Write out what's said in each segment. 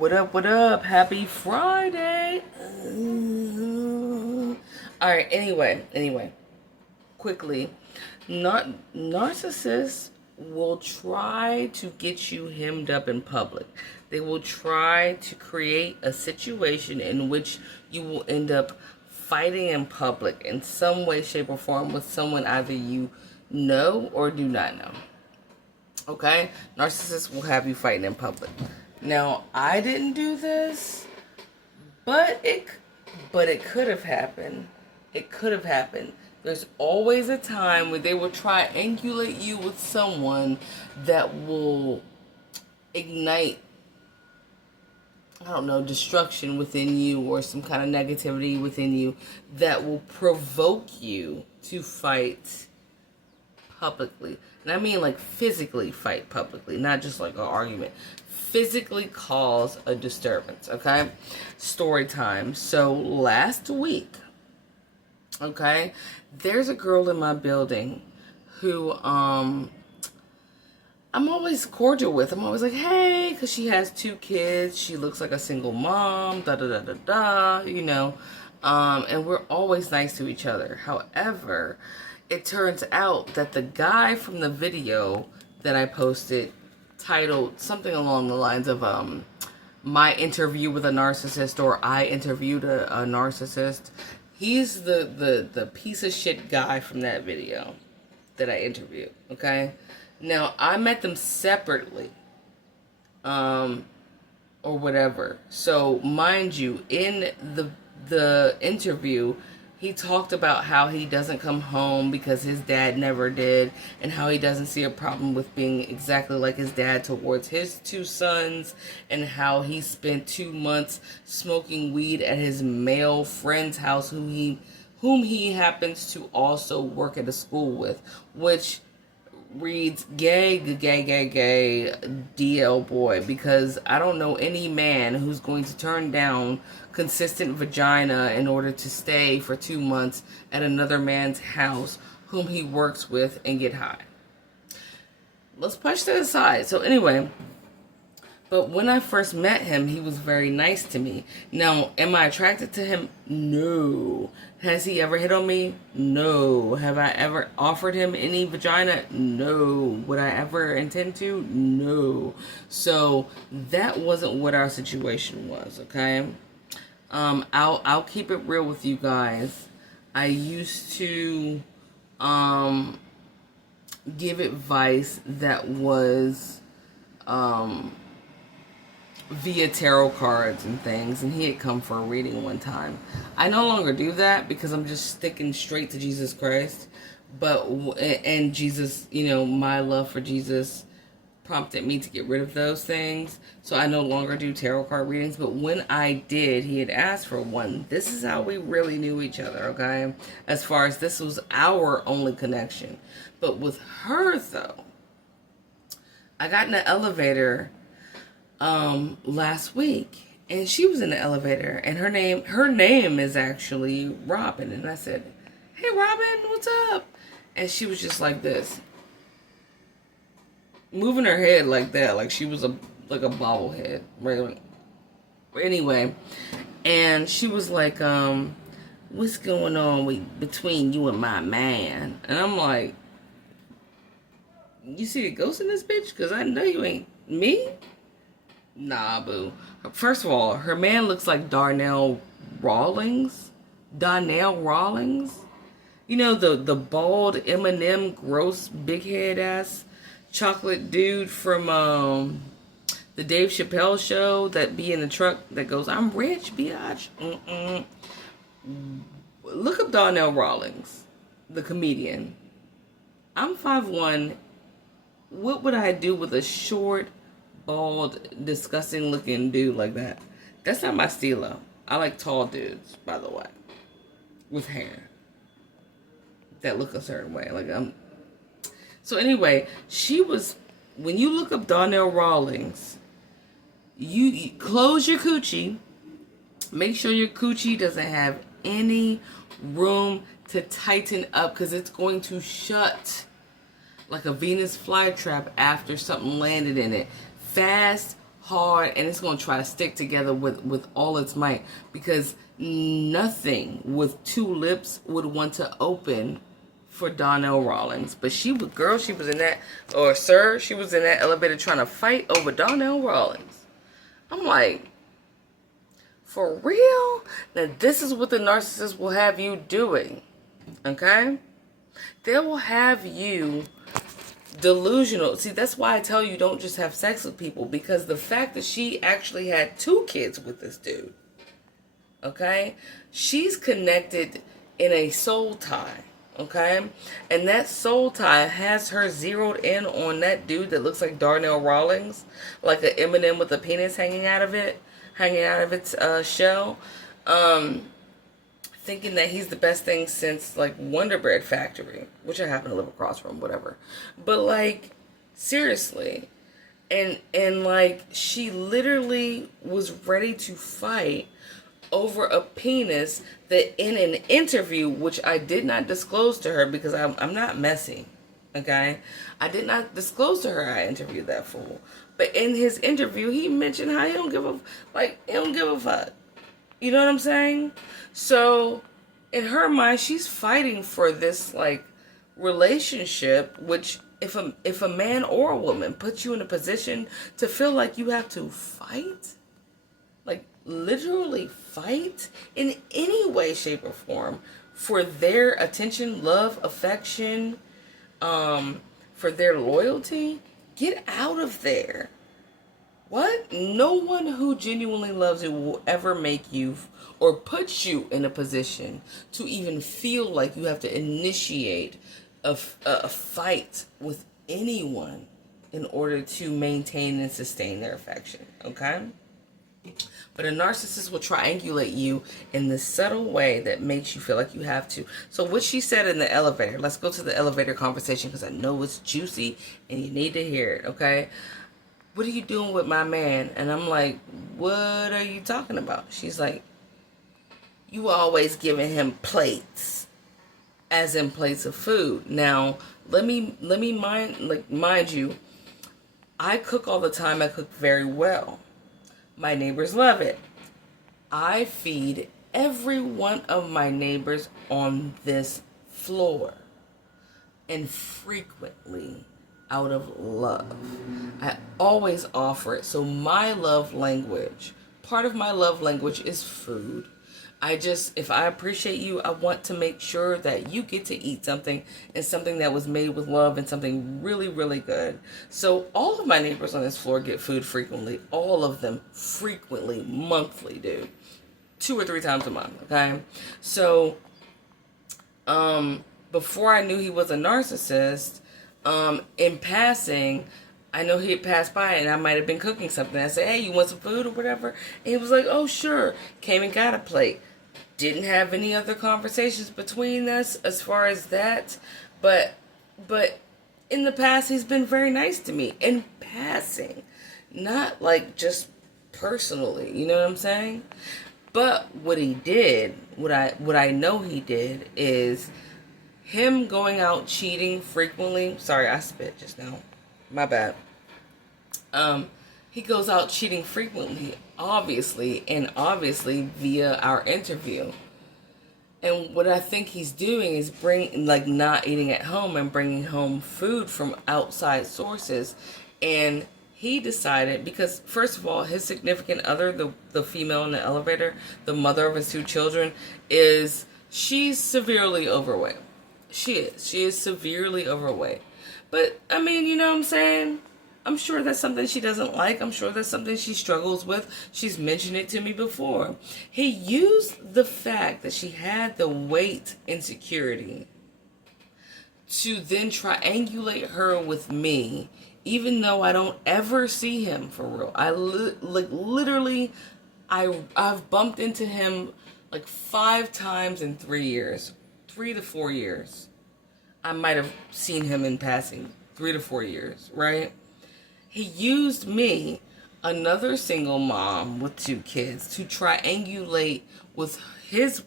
What up, what up? Happy Friday. All right, anyway, quickly. Not narcissists will try to get you hemmed up in public. They will try to create a situation in which you will end up fighting in public in some way, shape, or form with someone either you know or do not know. Okay? Narcissists will have you fighting in public. Now, I didn't do this, but it could have happened. It could have happened. There's always a time where they will triangulate you with someone that will ignite, I don't know, destruction within you or some kind of negativity within you that will provoke you to fight publicly. And I mean like physically fight publicly, not just like an argument. Physically cause a disturbance, okay? Story time. So last week, okay, there's a girl in my building who I'm always cordial with. I'm always like, hey, because she has 2 kids. She looks like a single mom, you know. And we're always nice to each other. However, it turns out that the guy from the video that I posted, titled something along the lines of my interview with a narcissist, or I interviewed a narcissist. He's the piece of shit guy from that video that I interviewed. Okay, now I met them separately, or whatever. So mind you, in the interview, he talked about how he doesn't come home because his dad never did, and how he doesn't see a problem with being exactly like his dad towards his 2 sons, and how he spent 2 months smoking weed at his male friend's house, whom he happens to also work at a school with, which reads gay DL boy, because I don't know any man who's going to turn down consistent vagina in order to stay for 2 months at another man's house whom he works with and get high. Let's push that aside. So anyway, but when I first met him, he was very nice to me. Now, am I attracted to him? No. Has he ever hit on me? No. Have I ever offered him any vagina? No. Would I ever intend to? No. So that wasn't what our situation was, okay? I'll keep it real with you guys. I used to give advice that was via tarot cards and things, and he had come for a reading one time. I no longer do that because I'm just sticking straight to Jesus Christ. And Jesus, you know, my love for Jesus prompted me to get rid of those things. So I no longer do tarot card readings. But when I did, he had asked for one. This is how we really knew each other, okay? As far as this was our only connection. But with her, though, I got in the elevator last week, and she was in the elevator, and her name is actually Robin. And I said, hey Robin, what's up? And she was just like this, moving her head like that, like she was like a bobblehead, right? Anyway, and she was like, what's going on between you and my man? And I'm like, you see a ghost in this bitch? Because I know you ain't me. Nah, boo. First of all, her man looks like Darnell Rawlings. You know, the bald Eminem, gross, big head ass chocolate dude from the Dave Chappelle show that be in the truck that goes, I'm rich, biatch. Look up Darnell Rawlings, the comedian. I'm 5'1". What would I do with a short, bald, disgusting looking dude like that? That's not my stilo. I like tall dudes, by the way, with hair that look a certain way. So anyway, she was, when you look up Darnell Rawlings, you close your coochie, make sure your coochie doesn't have any room to tighten up, because it's going to shut like a Venus flytrap after something landed in it. Fast, hard, and it's going to try to stick together with all its might, because nothing with two lips would want to open for Donnell Rawlings. But she was in that, or sir, she was in that elevator trying to fight over Donnell Rawlings. I'm like, for real? Now this is what the narcissist will have you doing. Okay? They will have you delusional. See, that's why I tell you don't just have sex with people, because the fact that she actually had 2 kids with this dude, okay, she's connected in a soul tie, okay, and that soul tie has her zeroed in on that dude that looks like Darnell Rawlings, like an M&M with a penis hanging out of its shell, thinking that he's the best thing since, like, Wonder Bread Factory, which I happen to live across from, whatever. But, like, seriously. And like, she literally was ready to fight over a penis that in an interview, which I did not disclose to her because I'm not messy, okay? I did not disclose to her I interviewed that fool. But in his interview, he mentioned how he don't give a fuck. You know what I'm saying? So, in her mind, she's fighting for this, like, relationship, which if a man or a woman puts you in a position to feel like you have to fight, like, literally fight in any way, shape, or form for their attention, love, affection, for their loyalty, get out of there. What? No one who genuinely loves you will ever make you or put you in a position to even feel like you have to initiate a fight with anyone in order to maintain and sustain their affection, okay? But a narcissist will triangulate you in this subtle way that makes you feel like you have to. So what she said in the elevator, let's go to the elevator conversation because I know it's juicy and you need to hear it, okay? What are you doing with my man? And I'm like, what are you talking about? She's like, you always giving him plates, as in plates of food. Now, let me mind you, I cook all the time. I cook very well. My neighbors love it. I feed every one of my neighbors on this floor, and frequently out of love. I always offer it. So my love language, part of my love language is food. If I appreciate you, I want to make sure that you get to eat something, and something that was made with love, and something really, really good. So all of my neighbors on this floor get food frequently. All of them frequently, monthly, dude. 2 or 3 times a month, okay? So, before I knew he was a narcissist, in passing, I know he had passed by and I might have been cooking something. I said, hey, you want some food or whatever? And he was like, oh, sure. Came and got a plate. Didn't have any other conversations between us as far as that. But in the past, he's been very nice to me in passing. Not like just personally. You know what I'm saying? But what he did, what I know he did is him going out cheating frequently. Sorry, I spit just now. My bad. He goes out cheating frequently, obviously via our interview. And what I think he's doing is not eating at home and bringing home food from outside sources. And he decided, because first of all, his significant other, the female in the elevator, the mother of his 2 children, she's severely overweight. She is severely overweight. But, I mean, you know what I'm saying? I'm sure that's something she doesn't like. I'm sure that's something she struggles with. She's mentioned it to me before. He used the fact that she had the weight insecurity to then triangulate her with me, even though I don't ever see him for real. I've bumped into him like 5 times in 3 years. 3 to 4 years. I might have seen him in passing. 3 to 4 years, right? He used me, another single mom with 2 kids, to triangulate with his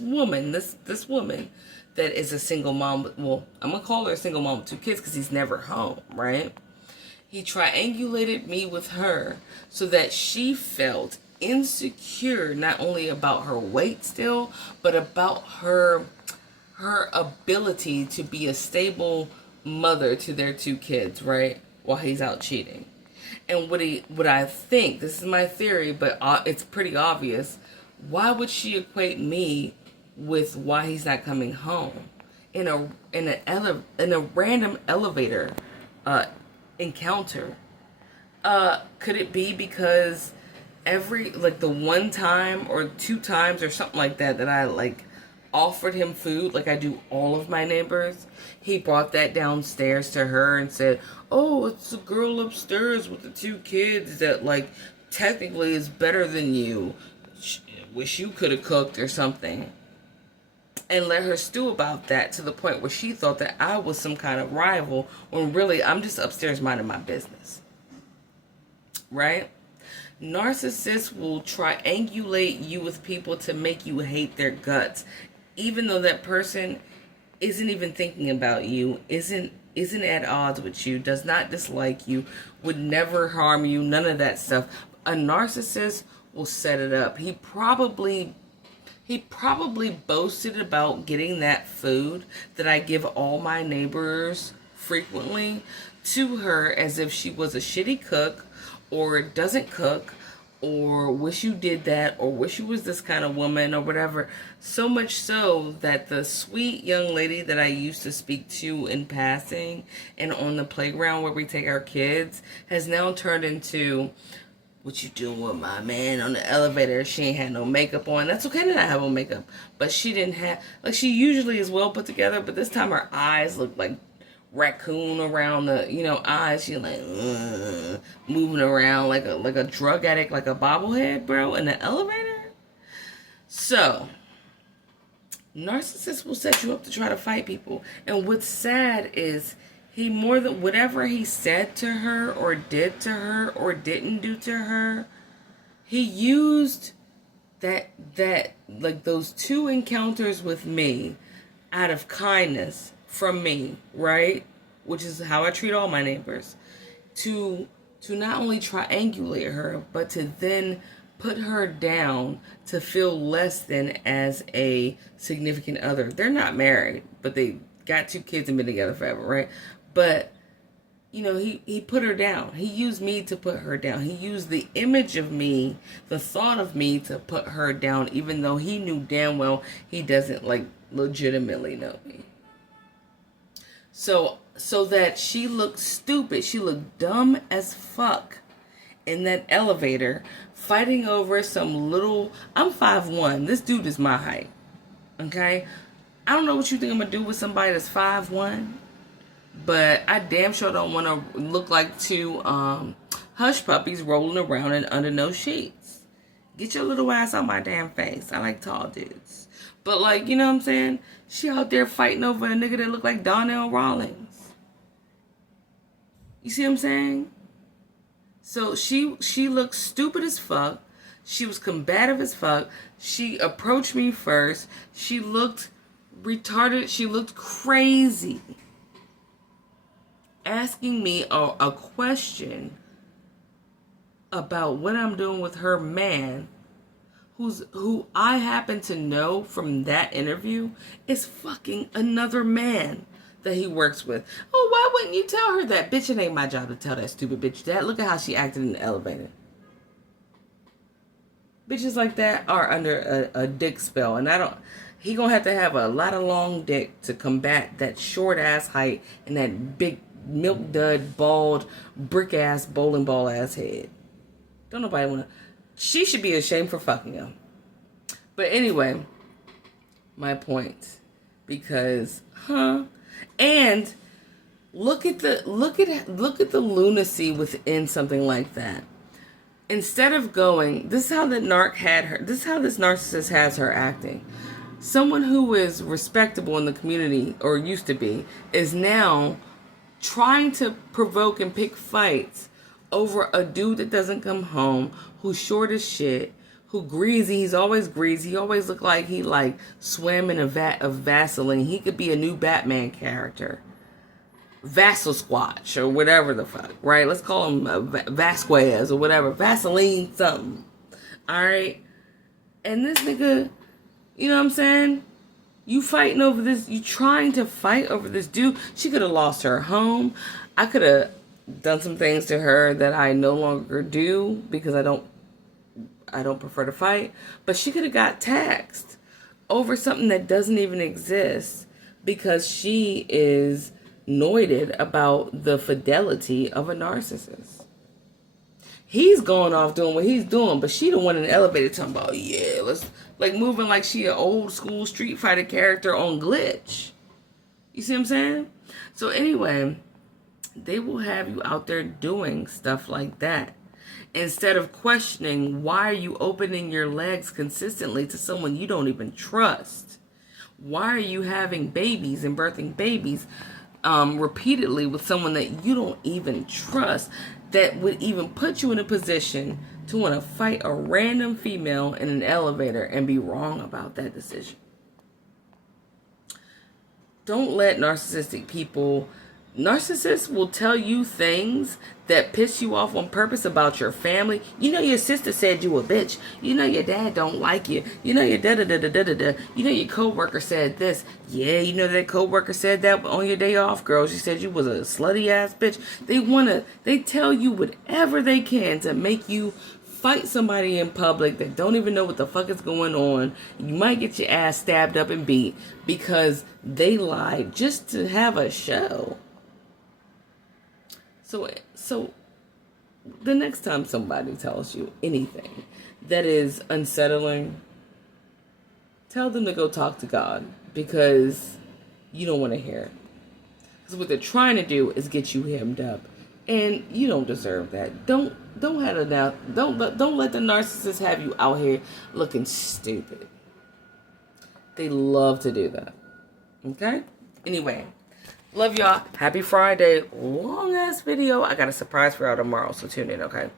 woman, this woman that is a single mom. Well, I'm going to call her a single mom with 2 kids because he's never home, right? He triangulated me with her so that she felt insecure, not only about her weight still, but about her ability to be a stable mother to their 2 kids, right? While he's out cheating. And what I think, this is my theory, but it's pretty obvious. Why would she equate me with why he's not coming home in a random elevator encounter? Could it be because the 1 time or 2 times or something like that I offered him food, like I do all of my neighbors, he brought that downstairs to her and said, "Oh, it's a girl upstairs with the 2 kids that technically is better than you. Wish you could have cooked," or something. And let her stew about that to the point where she thought that I was some kind of rival, when really I'm just upstairs minding my business. Right? Narcissists will triangulate you with people to make you hate their guts, even though that person isn't even thinking about you, isn't at odds with you, does not dislike you, would never harm you, none of that stuff. A narcissist will set it up. He probably boasted about getting that food that I give all my neighbors frequently to her, as if she was a shitty cook, or doesn't cook, or wish you did that, or wish you was this kind of woman, or whatever. So much so that the sweet young lady that I used to speak to in passing and on the playground where we take our kids has now turned into, "What you doing with my man on the elevator?" She ain't had no makeup on. That's okay to not have on makeup, but she didn't have, she usually is well put together, but this time her eyes looked like raccoon around the eyes. She moving around like a drug addict, like a bobblehead, bro, in the elevator. So narcissists will set you up to try to fight people. And what's sad is he, more than whatever he said to her or did to her or didn't do to her, he used that those 2 encounters with me out of kindness from me, right? Which is how I treat all my neighbors, to not only triangulate her, but to then put her down, to feel less than as a significant other. They're not married, but they got 2 kids and been together forever, right? But he put her down. He used me to put her down. He used the image of me, the thought of me, to put her down, even though he knew damn well he doesn't legitimately know me. So that she looked stupid. She looked dumb as fuck in that elevator, fighting over some little... I'm 5'1". This dude is my height. Okay? I don't know what you think I'm going to do with somebody that's 5'1", but I damn sure don't want to look like 2 hush puppies rolling around and under no sheets. Get your little ass on my damn face. I like tall dudes. But you know what I'm saying? She out there fighting over a nigga that look like Donnell Rawlings. You see what I'm saying? So she looked stupid as fuck. She was combative as fuck. She approached me first. She looked retarded. She looked crazy. Asking me a question about what I'm doing with her man, who I happen to know from that interview is fucking another man that he works with. Oh, why wouldn't you tell her that? Bitch, it ain't my job to tell that stupid bitch that. Look at how she acted in the elevator. Bitches like that are under a dick spell, and he gonna have a lot of long dick to combat that short ass height and that big milk dud, bald, brick ass, bowling ball ass head. Don't nobody wanna... She should be ashamed for fucking him. But anyway, my point. Because, and look at the lunacy within something like that. Instead of going, this is how the narc had her, this is how this narcissist has her acting. Someone who is respectable in the community, or used to be, is now trying to provoke and pick fights over a dude that doesn't come home, who's short as shit, who greasy. He's always greasy. He always looked like he swam in a vat of Vaseline. He could be a new Batman character. Vasquez or whatever the fuck, right? Let's call him Vasquez or whatever. Vaseline something. Alright? And this nigga, you know what I'm saying? You fighting over this, you trying to fight over this dude. She could have lost her home. I could have done some things to her that I no longer do because I don't prefer to fight. But she could have got taxed over something that doesn't even exist because she is noited about the fidelity of a narcissist. He's going off doing what he's doing, but she the one in the elevator talking about, yeah, let's, like, moving like she an old school Street Fighter character on Glitch. You see what I'm saying? So anyway, they will have you out there doing stuff like that. Instead of questioning, why are you opening your legs consistently to someone you don't even trust? Why are you having babies and birthing babies repeatedly with someone that you don't even trust, that would even put you in a position to want to fight a random female in an elevator and be wrong about that decision? Don't let narcissists will tell you things that piss you off on purpose about your family. You know your sister said you a bitch. You know your dad don't like you. You know your da-da-da-da-da-da-da. You know your coworker said this. Yeah, you know that coworker said that on your day off, girl. She said you was a slutty ass bitch. They tell you whatever they can to make you fight somebody in public that don't even know what the fuck is going on. You might get your ass stabbed up and beat because they lied just to have a show. So the next time somebody tells you anything that is unsettling, tell them to go talk to God, because you don't want to hear it. Because what they're trying to do is get you hemmed up, and you don't deserve that. Don't let the narcissist have you out here looking stupid. They love to do that. Okay? Anyway, love y'all. Happy Friday. Long ass video. I got a surprise for y'all tomorrow, so tune in, okay?